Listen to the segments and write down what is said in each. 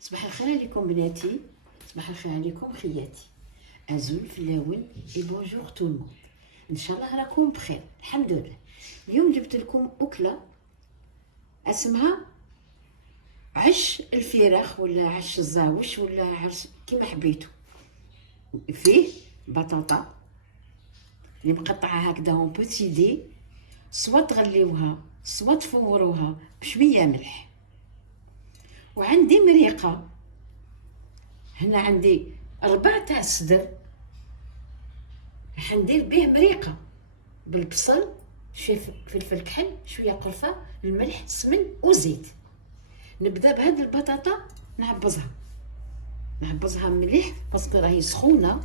صباح الخير عليكم بناتي، صباح الخير عليكم خياتي، ازول فلاون اي بونجور تو الموند. ان شاء الله راكم بخير الحمد لله. اليوم جبت لكم اكله اسمها عش الفراخ ولا عش الزاوش ولا عش كيما حبيتو. فيه بطاطا اللي مقطعه هكذا اون بوتي دي، سوا تغليوها سوا تفوروها بشويه ملح. وعندي مريقه، هنا عندي ربع تاع الصدر، راح ندير به مريقه بالبصل، شويه فلفل كحل، شويه قرفه، الملح، السمن وزيت. نبدا بهاد البطاطا نعبزها مليح باسكو راهي سخونه.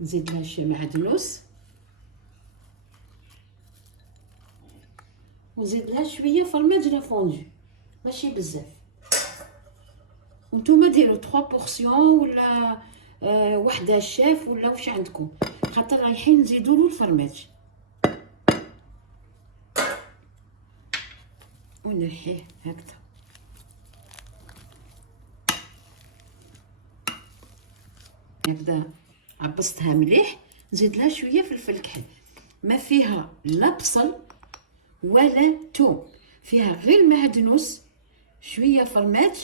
نزيد لها شويه معدنوس ونزيد لها شويه فرماج لا فوندو، ماشي بزاف. وانتوما ديروا 3 بورسيون ولا وحده شاف ولا واش عندكم، خاطر رايحين نزيدوا له الفرماج ونرحيه هكذا. هكذا عبصتها مليح، نزيد لها شويه فلفل كحل. ما فيها لا بصل ولا توم، فيها غير معدنوس، شويه فرماج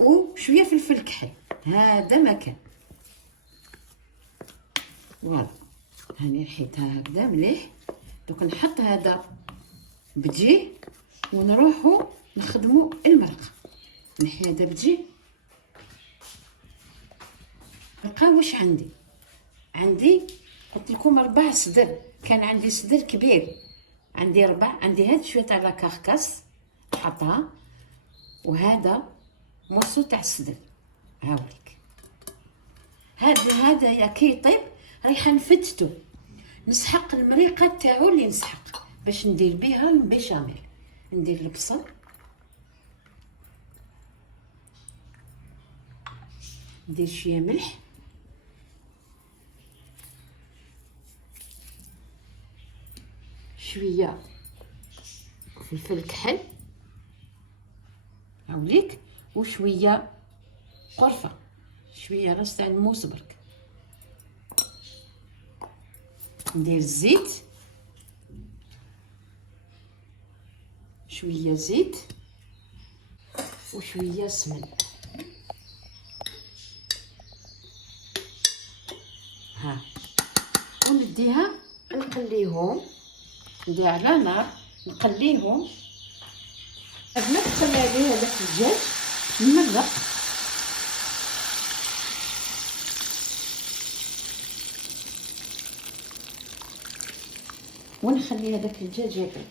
وشويه فلفل كحل. هذا ما كان. فوالا هاني رحيتها هكذا مليح. دوك نحط هذا بجيه ونروحو نخدمو المرقه. نحي هذا بجيه. نلقاو واش عندي قلت لكم 4 صدر، كان عندي صدر كبير، عندي 4. عندي هاد شويه تاع لاكاركاس نحطها، وهذا موسو تاع الصدر هاوليك. هذا يا كي يطيب رايحه نفتتو، نسحق المريقه تاعو اللي نسحق باش ندير بها البيشاميل. ندير البصل، ندير شويه ملح، شويه فلفل كحل هاوليك، وشويه قرفه، شويه راس تاع الموس برك. ندير الزيت، شويه زيت وشويه سمن. ها ونديها نقليهم، ندير على نار نقليهم. قبل ما تقلي عليه هذاك الدجاج نمرق. ونخلي هذاك الدجاج يطيب.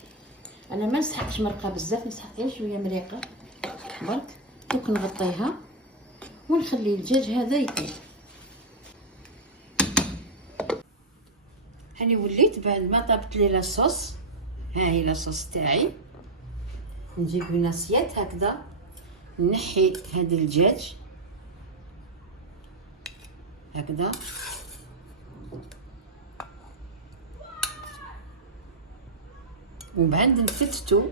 انا ما نسحقش مرقه بزاف، نسحق غير شويه مريقه برك. دوك نغطيها ونخلي الدجاج هذا يطيب. هاني وليت بعد ما طابت لي لاصوص، ها هي لاصوص تاعي. نجيب اون اسيات هكذا، نحي هذا الدجاج هكذا، ومن بعد نفتتو.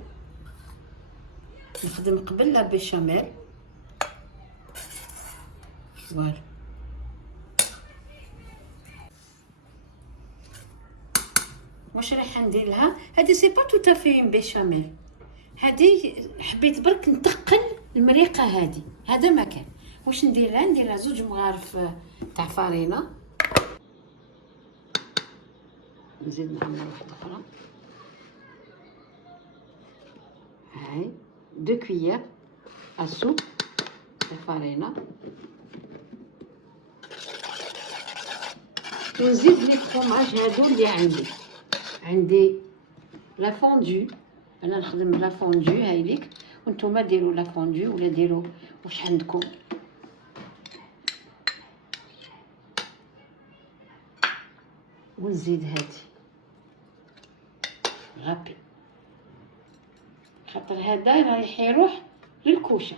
نخدم قبل لا بيشاميل. فوالا واش رايحه ندير لها هادي، سي با تو تافي بيشاميل. هادي حبيت برك نتقل المريقه هادي، هذا ما كان. واش ندير لها؟ ندير لها 2 مغارف تاع فارينه، نزيد معاهم واحده اخرى. هاي 2 كويير اسوب تاع فارينه، ونزيد لي فروماج هادو اللي عندي لا فوندو. انا نخدم لا فوندو هايليك، وانتوما ديروا لا فوندو ولا ديروا واش عندكم. ونزيد هادي غابي، خاطر هذا رايح يروح للكوشه.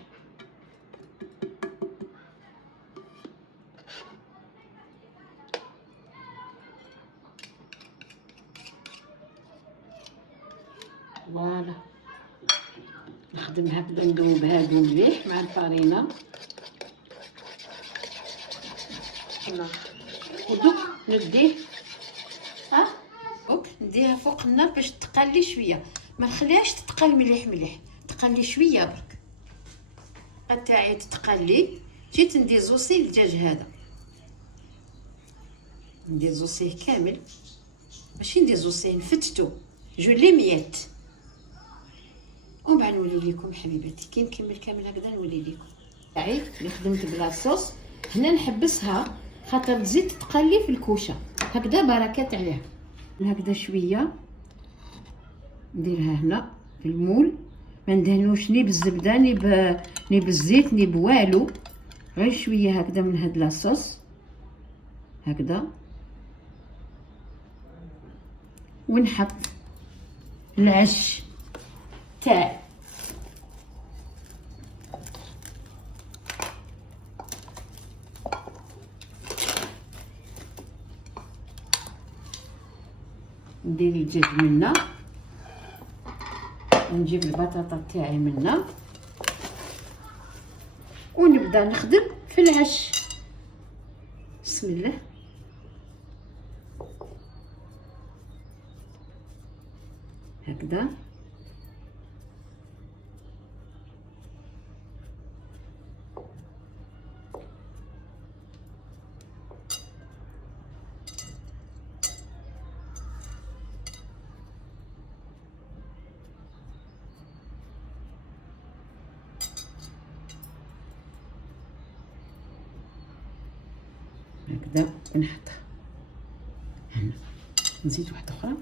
فوالا نخدم هكذا، ندوب هادو مليح مع الفرينه ودوك نديه نديها فوق النار باش تقلي شويه، ما نخليهاش تتقل مليح تقلي شويه برك تاعي تتقلي. جيت ندير زوسي الدجاج هذا، ندير زوسيه كامل، ماشي ندير زوسيه نفتتو جو ليميات، ومن بعد نولي لكم حبيباتي كي نكمل كامل هكذا نولي لكم. تاعي اللي خدمت بلا صوص هنا نحبسها خاطر تزيد تقلي في الكوشه هكذا، بركات عليها. هكذا شويه نديرها هنا في المول، ما ندهنوش ني بالزبده ني بالزيت ني بوالو، غير شويه هكذا من هاد لاصوص هكذا، ونحط العش تاعي. ندير الدجاج منا، ونجيب البطاطا تاعي منا، ونبدا نخدم في العش. بسم الله. هكذا هكذا نحطها هنا، نزيد واحده اخرى.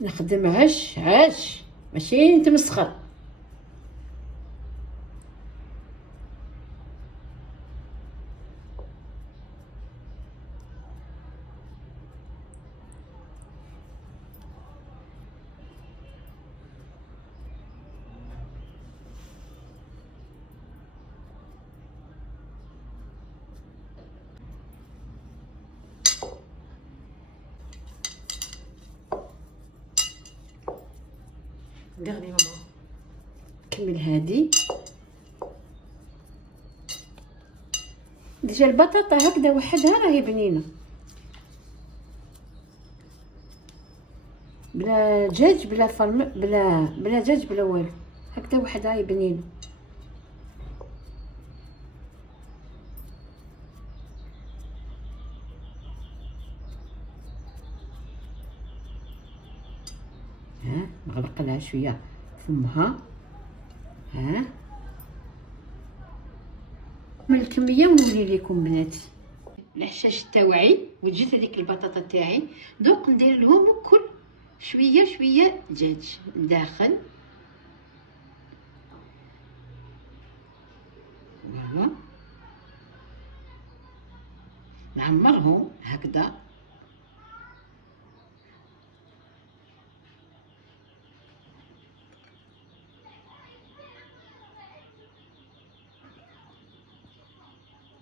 نخدم عش ماشي نتمسخر. دغني ماما كمل هادي. ديجا البطاطا هكذا وحدها راهي بنينه، بلا دجاج بلا فرم بلا دجاج بلا والو، هكذا وحدها راهي بنينه. ها نغلق لها شويه فمها. ها من الكميه ونولي لكم بناتي الحشاش تاوعي، وجيت هذيك البطاطا تاعي دوك ندير لهم كل شويه دجاج داخل. فوالا نعمرهم هكذا.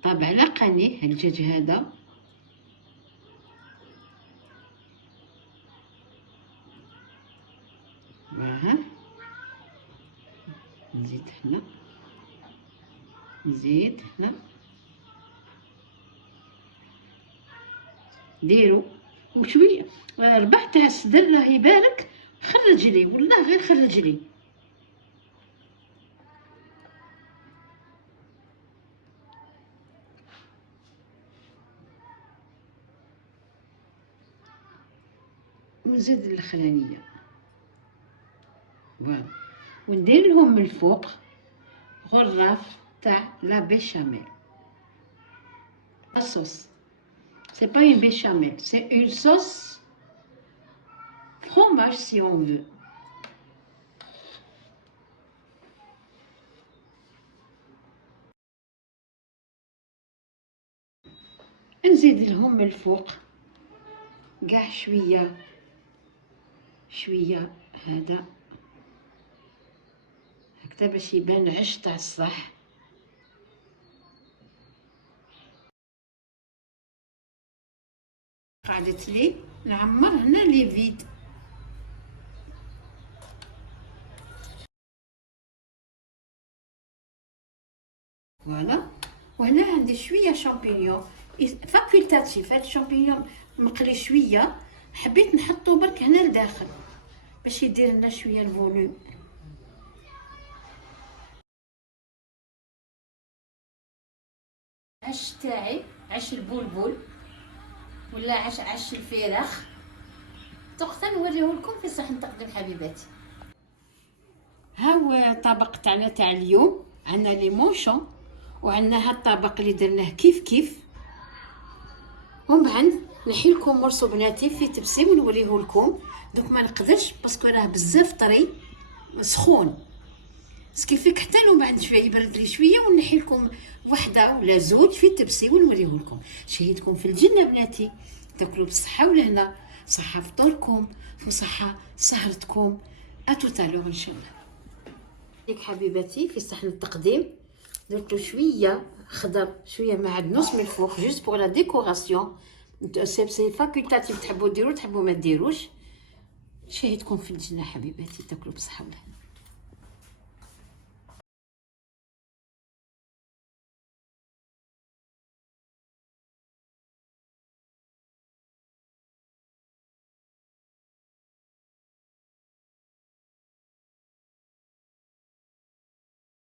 طاب على قني الدجاج هذا. ها نزيد هنا، نزيد هنا، ديرو وشويه ربح تاع الصدر راه يبارك، خرج لي والله غير خرج لي. ونزيد الاخرانيه فوالا، وندير لهم من الفوق غراف تاع لا بيشاميل. لا صوص سي با اون بيشاميل، سي اون صوص fromage si on veut. نزيد لهم من الفوق كاع شويه هذا هكذا باش يبان العش تاع الصح. قعدت لي نعمر هنا لي فيد. فوالا. وهنا عندي شويه شامبينيون فاكولتاتيف. هاد الشامبينيون مقلي شويه، حبيت نحطو برك هنا لداخل باش يدير لنا شويه الفوليوم. عش تاعي عش البلبل ولا عش الفراخ، تقدر نوريه لكم في صحن تقديم حبيباتي. ها هو الطبق تاعنا تاع اليوم. عندنا لي مونشون وعندنا هاد الطبق اللي درناه كيف ومن بعد نحي لكم مرسو بناتي في تبسيم ونوريه لكم. دوك ما نقدرش باسكو راه بزاف طري سخون، سكيفيك حتى لو بعد شويه يبرد لي شويه ونحي لكم وحده ولا زوج في التبسي ونوريه لكم. شهيتكم في الجنه بناتي، تاكلوا بالصحه والهنا، صحه فطوركم وصحه سهرتكم. اتوتالور ان شاء الله. ليك حبيباتي في صحن التقديم درت له شويه خضر شويه معدنوس من الفوق جوست بور لا ديكوراسيون. سي فاكولتاتيف، تحبوا ديروا تحبوا ما ديروش. شهيتكم في الجنه حبيباتي، تاكلوا بالصحه والهنا.